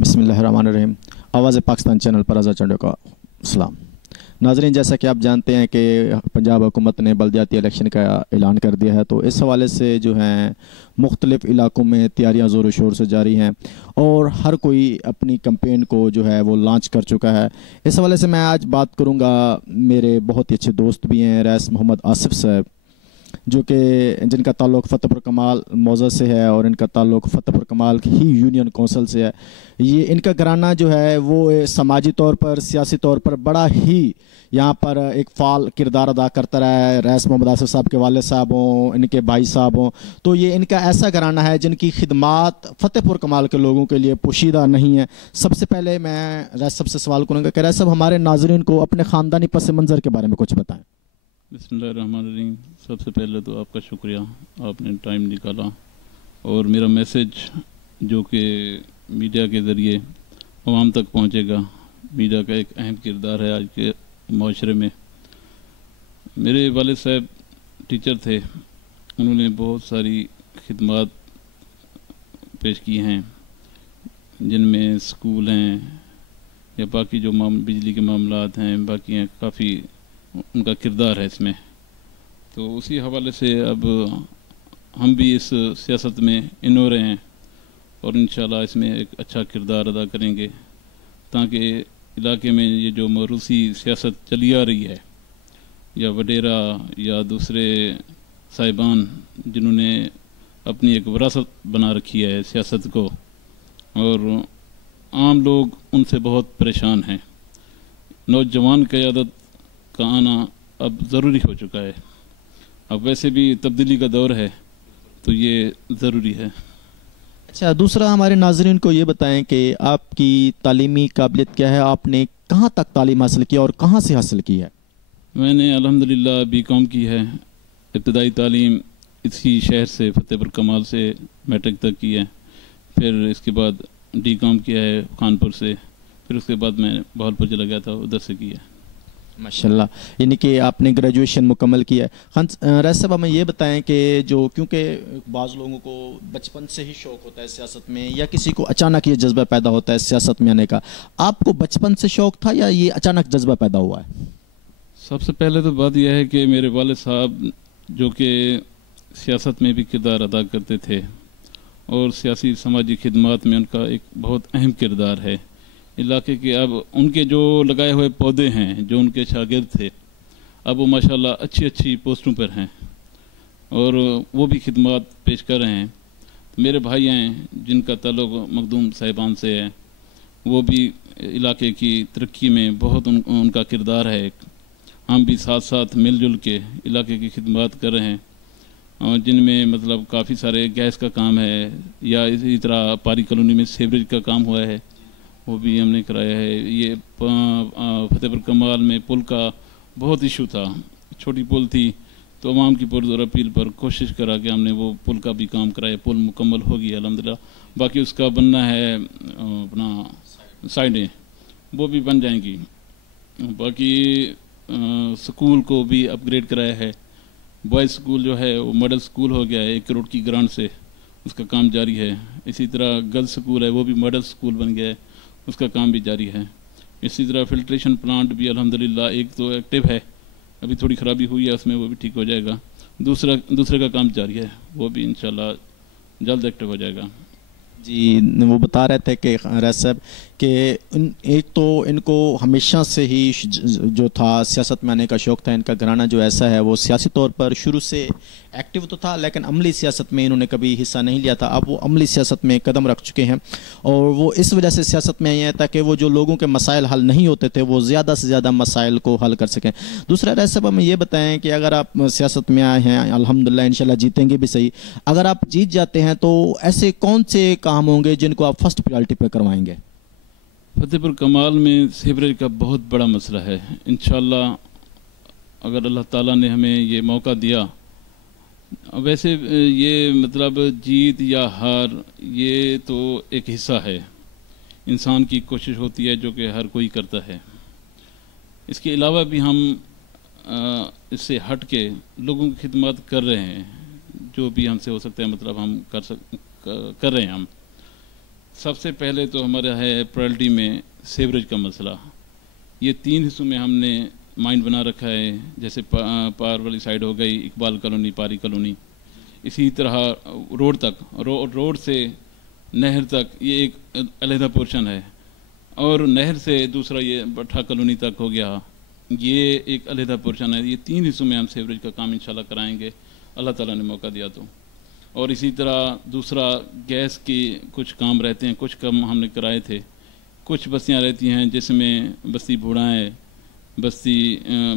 बिस्मिल्लाहिर्रहमानिर्रहीम। आवाज़ पाकिस्तान चैनल पर रज़ा चंडो का सलाम। नाज़रीन, जैसा कि आप जानते हैं कि पंजाब हुकूमत ने बल्दियाती इलेक्शन का ऐलान कर दिया है, तो इस हवाले से जो हैं मुख्तलिफ़ इलाकों में तैयारियां ज़ोर शोर से जारी हैं और हर कोई अपनी कैंपेन को जो है वो लॉन्च कर चुका है। इस हवाले से मैं आज बात करूंगा, मेरे बहुत ही अच्छे दोस्त भी हैं रईस मोहम्मद आसिफ साहब, जो कि जिनका ताल्लुक़ फतेहपुर कमाल मौज़ा से है और इनका ताल्लुक़ फतेहपुर कमाल ही यूनियन कौंसिल से है। ये इनका घराना जो है वो समाजी तौर पर, सियासी तौर पर बड़ा ही यहाँ पर एक फ़ाल किरदार अदा करता रहा है। रईस मोहम्मद आसिफ साहब के वालिद साहब हों, इनके भाई साहब हों, तो ये इनका ऐसा घराना है जिनकी खिदमात फतेहपुर कमाल के लोगों के लिए पोशीदा नहीं है। सबसे पहले मैं रईस साहब से सवाल करूँगा कि रईस साहब हमारे नाज़रीन को अपने ख़ानदानी पस मंज़र के बारे में कुछ बताएँ। बिस्मिल्लाहिर्रहमानिर्रहीम। सबसे पहले तो आपका शुक्रिया, आपने टाइम निकाला और मेरा मैसेज जो कि मीडिया के ज़रिए आवाम तक पहुंचेगा। मीडिया का एक अहम किरदार है आज के माशरे में। मेरे वालिद साहब टीचर थे, उन्होंने बहुत सारी खिदमात पेश की हैं, जिनमें स्कूल हैं या बाकी जो बिजली के मामलात हैं, बाकी हैं, काफ़ी उनका किरदार है इसमें। तो उसी हवाले से अब हम भी इस सियासत में इन हो रहे हैं और इंशाल्लाह इसमें एक अच्छा किरदार अदा करेंगे, ताकि इलाके में ये जो मरूसी सियासत चली आ रही है या वडेरा या दूसरे साहिबान जिन्होंने अपनी एक विरासत बना रखी है सियासत को, और आम लोग उनसे बहुत परेशान हैं। नौजवान क़यादत का आना अब ज़रूरी हो चुका है। अब वैसे भी तब्दीली का दौर है, तो ये ज़रूरी है। अच्छा, दूसरा हमारे नाज़रीन को ये बताएं कि आपकी तालीमी काबिलियत क्या है, आपने कहाँ तक तालीम हासिल की और कहाँ से हासिल की है? मैंने अल्हम्दुलिल्लाह बीकॉम की है। इब्तदाई तालीम इसी शहर से, फतेहपुर कमाल से मैट्रिक तक की है। फिर इसके बाद डीकॉम किया है खानपुर से। फिर उसके बाद मैं बहालपुर चला गया था, उधर से किया। माशाल्लाह, यानी कि आपने ग्रेजुएशन मुकम्मल किया है। रईस साहब, हमें ये बताएं कि जो, क्योंकि बाज़ लोगों को बचपन से ही शौक़ होता है सियासत में, या किसी को अचानक ये जज्बा पैदा होता है सियासत में आने का, आपको बचपन से शौक़ था या ये अचानक जज्बा पैदा हुआ है? सबसे पहले तो बात यह है कि मेरे वालिद साहब जो कि सियासत में भी किरदार अदा करते थे और सियासी समाजी खिदमात में उनका एक बहुत अहम किरदार है इलाके के। अब उनके जो लगाए हुए पौधे हैं, जो उनके शागिर्द थे, अब वो माशाल्लाह अच्छी अच्छी पोस्टों पर हैं और वो भी खिदमत पेश कर रहे हैं। मेरे भाई हैं जिनका ताल्लुक़ मखदूम साहिबान से है, वो भी इलाके की तरक्की में बहुत उनका किरदार है। हम भी साथ साथ मिलजुल के इलाके की खिदमत कर रहे हैं, और जिनमें मतलब काफ़ी सारे गैस का काम है, या इसी तरह पारी कॉलोनी में सीवरेज का काम हुआ है, वो भी हमने कराया है। ये फतेहपुर कमाल में पुल का बहुत इशू था, छोटी पुल थी, तो अवाम की पुरज़ोर अपील पर कोशिश करा कि हमने वो पुल का भी काम कराया। पुल मुकम्मल हो गया अल्हम्दुलिल्लाह। बाकी उसका बनना है अपना साइडें, वो भी बन जाएंगी। बाकी स्कूल को भी अपग्रेड कराया है। बॉयज़ स्कूल जो है वो मॉडल स्कूल हो गया है, 1 करोड़ की ग्रांट से उसका काम जारी है। इसी तरह गर्ल्स स्कूल है, वो भी मॉडल स्कूल बन गया है, उसका काम भी जारी है। इसी तरह फिल्ट्रेशन प्लांट भी अल्हम्दुलिल्लाह एक तो एक्टिव है, अभी थोड़ी ख़राबी हुई है उसमें, वो भी ठीक हो जाएगा। दूसरे का काम जारी है, वो भी इंशाल्लाह जल्द एक्टिव हो जाएगा। जी, वो बता रहे थे कि रईस साहब कि एक तो इनको हमेशा से ही जो था सियासत में आने का शौक़ था। इनका घराना जो ऐसा है वो सियासी तौर पर शुरू से एक्टिव तो था, लेकिन अमली सियासत में इन्होंने कभी हिस्सा नहीं लिया था। अब वो अमली सियासत में कदम रख चुके हैं और वो इस वजह से सियासत में आए हैं ताकि वो जो लोगों के मसाइल हल नहीं होते थे वो ज़्यादा से ज़्यादा मसाइल को हल कर सकें। दूसरा, रईस साहब हमें ये बताएं कि अगर आप सियासत में आए हैं, अल्हम्दुलिल्लाह इंशाल्लाह जीतेंगे भी सही, अगर आप जीत जाते हैं तो ऐसे कौन से काम होंगे जिनको आप फर्स्ट प्रायोरिटी पर करवाएंगे? फतेहपुर कमाल में सीवरेज का बहुत बड़ा मसला है। इंशाल्लाह अगर अल्लाह ताला ने हमें ये मौका दिया, वैसे ये मतलब जीत या हार ये तो एक हिस्सा है, इंसान की कोशिश होती है जो कि हर कोई करता है। इसके अलावा भी हम इससे हट के लोगों की खिदमत कर रहे हैं, जो भी हमसे हो सकता है, मतलब हम कर रहे हैं। हम सबसे पहले तो हमारा है प्रायोरिटी में सीवरेज का मसला। ये 3 हिस्सों में हमने माइंड बना रखा है, जैसे पार वाली साइड हो गई, इकबाल कॉलोनी, पारी कॉलोनी, इसी तरह रोड तक, रोड से नहर तक ये एक अलहदा पोर्शन है, और नहर से दूसरा ये भट्ठा कॉलोनी तक हो गया, ये एक अलहदा पोर्शन है। ये 3 हिस्सों में हम सीवरेज का काम इंशाल्लाह कराएंगे, अल्लाह ताला ने मौका दिया तो। और इसी तरह दूसरा गैस की कुछ काम रहते हैं, कुछ काम हमने कराए थे। कुछ बस्तियां रहती हैं जिसमें बस्ती बूढ़ा है, बस्ती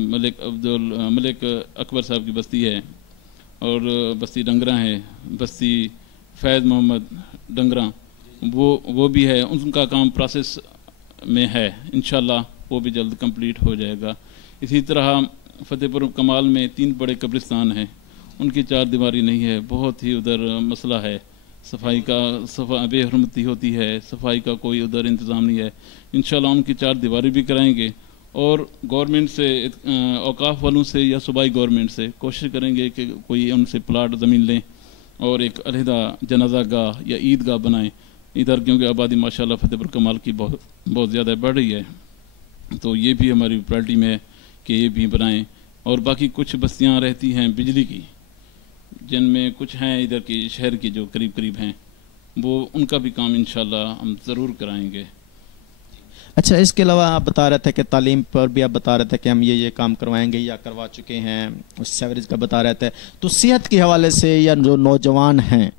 मलिक अकबर साहब की बस्ती है, और बस्ती डंगरा है, बस्ती फैज़ मोहम्मद डंगरा, वो भी है। उनका काम प्रोसेस में है, इंशाल्लाह वो भी जल्द कंप्लीट हो जाएगा। इसी तरह फतेहपुर कमाल में 3 बड़े कब्रिस्तान हैं, उनकी 4 दीवारी नहीं है, बहुत ही उधर मसला है, सफाई का बेहरमती होती है, सफाई का कोई उधर इंतज़ाम नहीं है। इंशाल्लाह उनकी 4 दीवारी भी कराएंगे, और गवर्नमेंट से, औकाफ वालों से या सूबाई गवर्नमेंट से कोशिश करेंगे कि कोई उनसे प्लाट ज़मीन लें और एक अलहदा जनाजा गाह या ईदगाह बनाएं इधर, क्योंकि आबादी माशाल्लाह फतेहपुर कमाल की बहुत ज़्यादा बढ़ रही है। तो ये भी हमारी प्रायोरिटी में है कि ये भी बनाएं। और बाकी कुछ बस्तियां रहती हैं बिजली की, जिनमें कुछ हैं इधर की शहर की जो करीब हैं, वो उनका भी काम इंशाल्लाह हम ज़रूर कराएंगे। अच्छा, इसके अलावा आप बता रहे थे कि तालीम पर भी आप बता रहे थे कि हम ये काम करवाएंगे या करवा चुके हैं, सीवरेज का बता रहे थे। तो सेहत के हवाले से या जो नौजवान हैं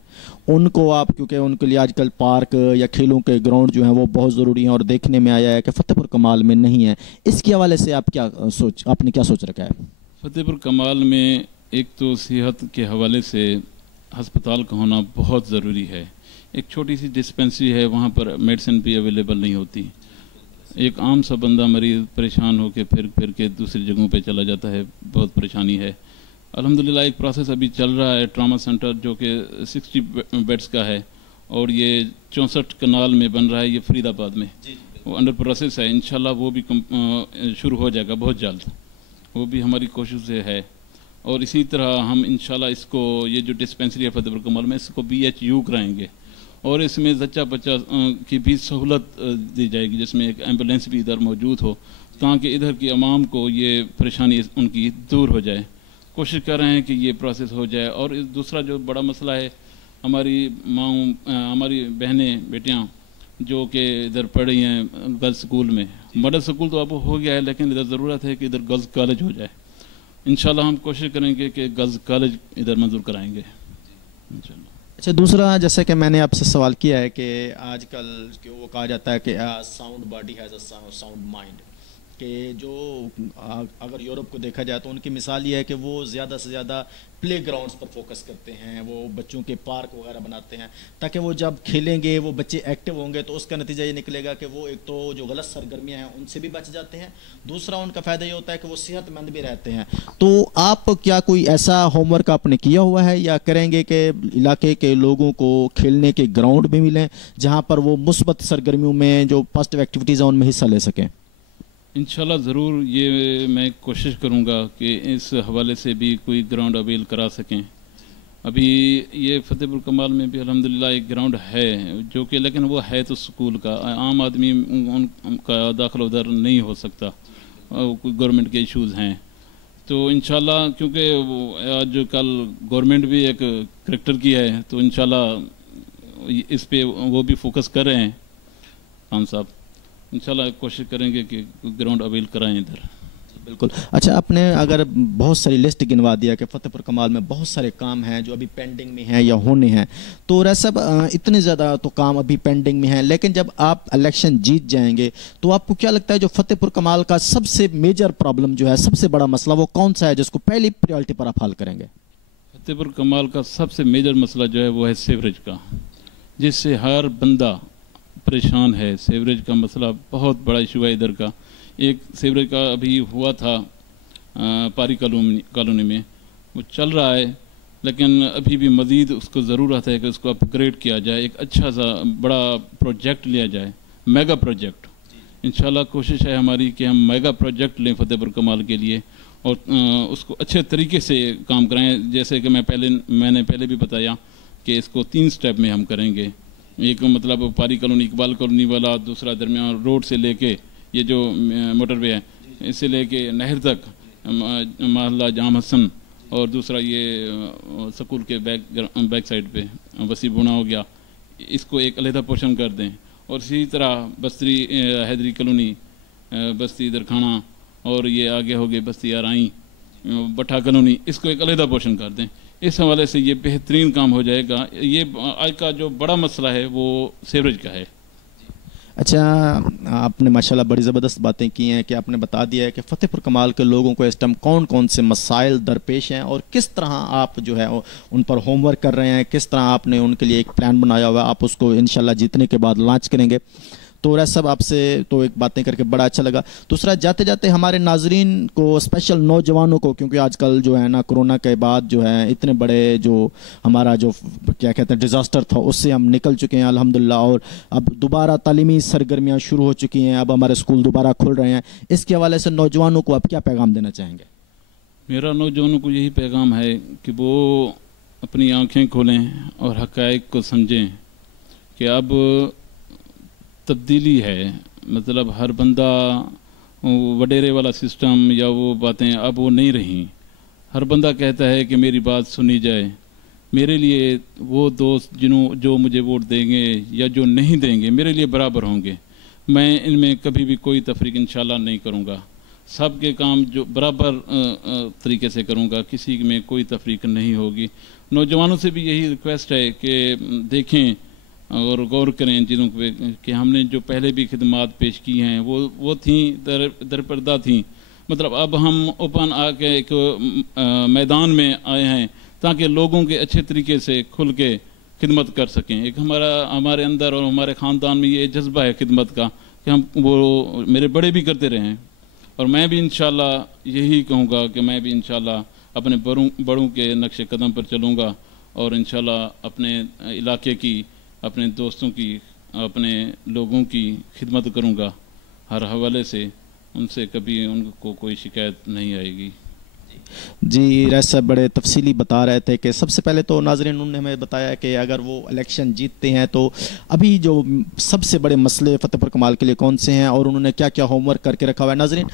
उनको आप, क्योंकि उनके लिए आजकल पार्क या खेलों के ग्राउंड जो हैं वो बहुत ज़रूरी हैं, और देखने में आया है कि फतेहपुर कमाल में नहीं है, इसके हवाले से आपने क्या सोच रखा है? फतेहपुर कमाल में एक तो सेहत के हवाले से हस्पताल का होना बहुत ज़रूरी है। एक छोटी सी डिस्पेंसरी है, वहाँ पर मेडिसिन भी अवेलेबल नहीं होती। एक आम सा बंदा मरीज़ परेशान होकर फिर के दूसरी जगहों पे चला जाता है, बहुत परेशानी है। अल्हम्दुलिल्लाह एक प्रोसेस अभी चल रहा है, ट्रामा सेंटर जो कि 60 बेड्स का है, और ये 64 कनाल में बन रहा है, ये फरीदाबाद में, वो अंडर प्रोसेस है। इंशाल्लाह वो भी शुरू हो जाएगा बहुत जल्द, वो भी हमारी कोशिश से है। और इसी तरह हम इंशाल्लाह इसको, ये जो डिस्पेंसरी है फतेहपुर कमाल में, इसको BHU कराएंगे, और इसमें जच्चा बच्चा की भी सहूलत दी जाएगी, जिसमें एक एम्बुलेंस भी इधर मौजूद हो, ताकि इधर की आवाम को ये परेशानी उनकी दूर हो जाए। कोशिश कर रहे हैं कि ये प्रोसेस हो जाए। और दूसरा जो बड़ा मसला है, हमारी हमारी बहनें बेटियां जो कि इधर पढ़ रही हैं गर्ल्स स्कूल में, मॉडल स्कूल तो अब हो गया है, लेकिन इधर ज़रूरत है कि इधर गर्ल्स कॉलेज हो जाए। इंशाल्लाह हम कोशिश करेंगे कि गर्ल्स कॉलेज इधर मंजूर कराएंगे इंशाल्लाह। अच्छा, दूसरा जैसे कि मैंने आपसे सवाल किया है कि आजकल वो कहा जाता है कि sound body has a sound mind, कि जो अगर यूरोप को देखा जाए तो उनकी मिसाल ये है कि वो ज़्यादा से ज़्यादा प्ले ग्राउंड्स पर फोकस करते हैं, वो बच्चों के पार्क वगैरह बनाते हैं, ताकि वो जब खेलेंगे वो बच्चे एक्टिव होंगे, तो उसका नतीजा ये निकलेगा कि वो एक तो जो गलत सरगर्मियाँ हैं उनसे भी बच जाते हैं, दूसरा उनका फ़ायदा ये होता है कि वो सेहतमंद भी रहते हैं। तो आप क्या कोई ऐसा होमवर्क आपने किया हुआ है या करेंगे कि इलाके के लोगों को खेलने के ग्राउंड भी मिलें जहाँ पर वो मुस्बत सरगर्मियों में जो पॉजिटिव एक्टिविटीज़ हैं उनमें हिस्सा ले सकें? इंशाल्लाह ज़रूर ये मैं कोशिश करूँगा कि इस हवाले से भी कोई ग्राउंड अवेल करा सकें। अभी ये फतेहपुर कमाल में भी अल्हम्दुलिल्लाह एक ग्राउंड है जो कि, लेकिन वो है तो स्कूल का, आम आदमी उनका दाखिला उधर नहीं हो सकता, कोई गवर्नमेंट के इश्यूज़ हैं। तो इंशाल्लाह क्योंकि आज कल गवर्नमेंट भी एक करेक्टर की है, तो इंशाल्लाह इस पे वो भी फोकस कर रहे हैं खान साहब। इंशाल्लाह कोशिश करेंगे कि ग्राउंड अवेल कराएं इधर। बिल्कुल। अच्छा, आपने अगर बहुत सारी लिस्ट गिनवा दिया कि फतेहपुर कमाल में बहुत सारे काम हैं जो अभी पेंडिंग में हैं या होने हैं, तो रैसब इतने ज़्यादा तो काम अभी पेंडिंग में हैं, लेकिन जब आप इलेक्शन जीत जाएंगे तो आपको क्या लगता है जो फतेहपुर कमाल का सबसे मेजर प्रॉब्लम जो है, सबसे बड़ा मसला, वो कौन सा है जिसको पहली प्रायोरिटी पर आप हल करेंगे? फतेहपुर कमाल का सबसे मेजर मसला जो है वो है सीवरेज का, जिससे हर बंदा परेशान है। सीवरेज का मसला बहुत बड़ा इशू है इधर का। एक सीवरेज का अभी हुआ था पारी कॉलोनी में, वो चल रहा है, लेकिन अभी भी मज़ीद उसको ज़रूरत है कि उसको अपग्रेड किया जाए, एक अच्छा सा बड़ा प्रोजेक्ट लिया जाए, मेगा प्रोजेक्ट। इंशाल्लाह कोशिश है हमारी कि हम मेगा प्रोजेक्ट लें फतेहपुर कमाल के लिए और उसको अच्छे तरीके से काम कराएं। जैसे कि मैंने पहले भी बताया कि इसको 3 स्टेप में हम करेंगे। ایک مطلب پاری کالونی اقبال کالونی والا، دوسرا درمیان روڈ سے لے کے یہ جو موٹر وے ہے اس سے لے کے نہر تک محلہ جام حسن، اور دوسرا یہ سکول کے بیک سائڈ پہ وسیع بونا ہو گیا، اس کو ایک علیحدہ پورشن کر دیں. اور اسی طرح بستی حیدری کالونی، بستی درخانہ، اور یہ آگے ہو گئے بستی آرائیں، بٹھا کالونی، اس کو ایک علیحدہ پورشن کر دیں. اس حوالے سے یہ بہترین کام ہو جائے گا. یہ آج کا جو بڑا مسئلہ ہے وہ سیوریج کا ہے. اچھا، آپ نے ماشاءاللہ بڑی زبردست باتیں کی ہیں کہ آپ نے بتا دیا ہے کہ فتح پور کمال کے لوگوں کو اس ٹائم کون کون سے مسائل درپیش ہیں اور کس طرح آپ جو ہے ان پر ہوم ورک کر رہے ہیں، کس طرح آپ نے ان کے لیے ایک پلان بنایا ہوا ہے. آپ اس کو انشاءاللہ جیتنے کے بعد لانچ کریں گے. تو ریس صاحب آپ سے تو ایک باتیں کر کے بڑا اچھا لگا. دوسرا، جاتے جاتے ہمارے ناظرین کو اسپیشل نوجوانوں کو، کیونکہ آج کل جو ہے نا کرونا کے بعد جو ہے اتنے بڑے جو ہمارا جو کیا کہتے ہیں ڈیزاسٹر تھا اس سے ہم نکل چکے ہیں الحمدللہ، اور اب دوبارہ تعلیمی سرگرمیاں شروع ہو چکی ہیں، اب ہمارے اسکول دوبارہ کھل رہے ہیں. اس کے حوالے سے نوجوانوں کو آپ کیا پیغام دینا چاہیں گے؟ میرا نوجوانوں کو یہی پیغام ہے کہ وہ اپنی آنکھیں کھولیں اور حقائق کو سمجھیں کہ اب تبدیلی ہے. مطلب ہر بندہ وڈیرے والا سسٹم یا وہ باتیں اب وہ نہیں رہیں. ہر بندہ کہتا ہے کہ میری بات سنی جائے. میرے لیے وہ دوست جو مجھے ووٹ دیں گے یا جو نہیں دیں گے میرے لیے برابر ہوں گے. میں ان میں کبھی بھی کوئی تفریق انشاءاللہ نہیں کروں گا. سب کے کام جو برابر طریقے سے کروں گا، کسی میں کوئی تفریق نہیں ہوگی. نوجوانوں سے بھی یہی ریکویسٹ ہے کہ دیکھیں اور غور کریں چیزوں پہ کہ ہم نے جو پہلے بھی خدمات پیش کی ہیں وہ تھیں درپردہ تھیں. مطلب اب ہم اوپن آ کے ایک میدان میں آئے ہیں تاکہ لوگوں کے اچھے طریقے سے کھل کے خدمت کر سکیں. ایک ہمارے اندر اور ہمارے خاندان میں یہ جذبہ ہے خدمت کا کہ ہم وہ میرے بڑے بھی کرتے رہے ہیں، اور میں بھی انشاءاللہ یہی کہوں گا کہ میں بھی انشاءاللہ اپنے بڑوں کے نقش قدم پر چلوں گا، اور انشاءاللہ اپنے علاقے کی، اپنے دوستوں کی، اپنے لوگوں کی خدمت کروں گا. ہر حوالے سے ان سے کبھی ان کو کوئی شکایت نہیں آئے گی. جی، ریس صاحب بڑے تفصیلی بتا رہے تھے کہ سب سے پہلے تو ناظرین انہوں نے ہمیں بتایا کہ اگر وہ الیکشن جیتتے ہیں تو ابھی جو سب سے بڑے مسئلے فتح پور کمال کے لیے کون سے ہیں اور انہوں نے کیا کیا ہوم ورک کر کے رکھا ہوا ہے. ناظرین،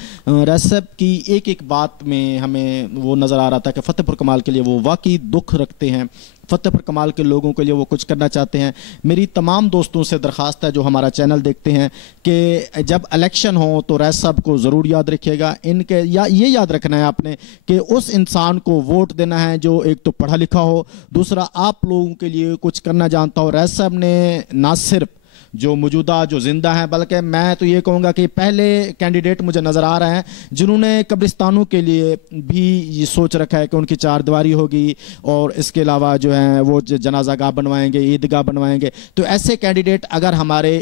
ریس صاحب کی ایک ایک بات میں ہمیں وہ نظر آ رہا تھا کہ فتح پور کمال کے لیے وہ واقعی دکھ رکھتے ہیں، فتح پور کمال کے لوگوں کے لیے وہ کچھ کرنا چاہتے ہیں. میری تمام دوستوں سے درخواست ہے جو ہمارا چینل دیکھتے ہیں کہ جب الیکشن ہو تو ریس صاحب کو ضرور یاد رکھیے گا. ان کے یہ یاد رکھنا ہے آپ نے کہ اس انسان کو ووٹ دینا ہے جو ایک تو پڑھا لکھا ہو، دوسرا آپ لوگوں کے لیے کچھ کرنا جانتا ہو. ریس صاحب نے نہ صرف جو موجودہ جو زندہ ہیں بلکہ میں تو یہ کہوں گا کہ پہلے کینڈیڈیٹ مجھے نظر آ رہے ہیں جنہوں نے قبرستانوں کے لیے بھی یہ سوچ رکھا ہے کہ ان کی چار دیواری ہوگی، اور اس کے علاوہ جو ہیں وہ جنازہ گاہ بنوائیں گے، عیدگاہ بنوائیں گے. تو ایسے کینڈیڈیٹ اگر ہمارے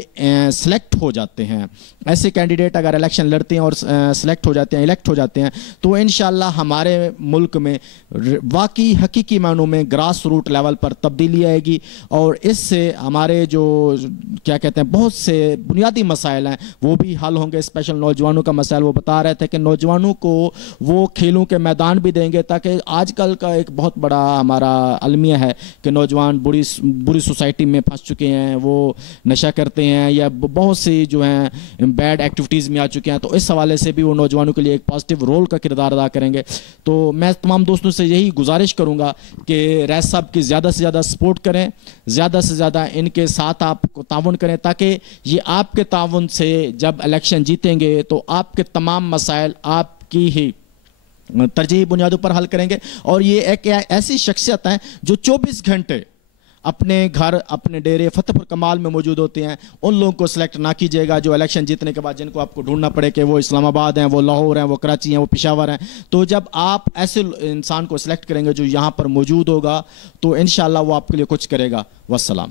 سلیکٹ ہو جاتے ہیں، ایسے کینڈیڈیٹ اگر الیکشن لڑتے ہیں اور سلیکٹ ہو جاتے ہیں، الیکٹ ہو جاتے ہیں، تو انشاءاللہ ہمارے ملک میں واقعی حقیقی معنوں میں گراس روٹ لیول پر تبدیلی آئے گی، اور اس سے ہمارے جو کیا کہتے ہیں بہت سے بنیادی مسائل ہیں وہ بھی حل ہوں گے. اسپیشل نوجوانوں کا مسائل وہ بتا رہے تھے کہ نوجوانوں کو وہ کھیلوں کے میدان بھی دیں گے، تاکہ آج کل کا ایک بہت بڑا ہمارا المیہ ہے کہ نوجوان بری سوسائٹی میں پھنس چکے ہیں، وہ نشہ کرتے ہیں یا بہت سی جو ہیں بیڈ ایکٹیویٹیز میں آ چکے ہیں. تو اس حوالے سے بھی وہ نوجوانوں کے لیے ایک پازیٹیو رول کا کردار ادا کریں گے. تو میں تمام دوستوں سے یہی گزارش کروں گا کہ ریس صاحب کی زیادہ سے زیادہ سپورٹ کریں، زیادہ سے زیادہ ان کے ساتھ آپ کو تعاون کریں، تاکہ یہ آپ کے تعاون سے جب الیکشن جیتیں گے تو آپ کے تمام مسائل آپ کی ہی ترجیحی بنیادوں پر حل کریں گے. اور یہ ایک ایسی شخصیت ہیں جو 24 گھنٹے اپنے گھر، اپنے ڈیرے فتح پور کمال میں موجود ہوتے ہیں. ان لوگوں کو سلیکٹ نہ کیجیے گا جو الیکشن جیتنے کے بعد جن کو آپ کو ڈھونڈنا پڑے کہ وہ اسلام آباد ہیں، وہ لاہور ہیں، وہ کراچی ہیں، وہ پشاور ہیں. تو جب آپ ایسے انسان کو سلیکٹ کریں گے جو یہاں پر موجود ہوگا تو انشاءاللہ وہ آپ کے لیے کچھ کرے گا. والسلام.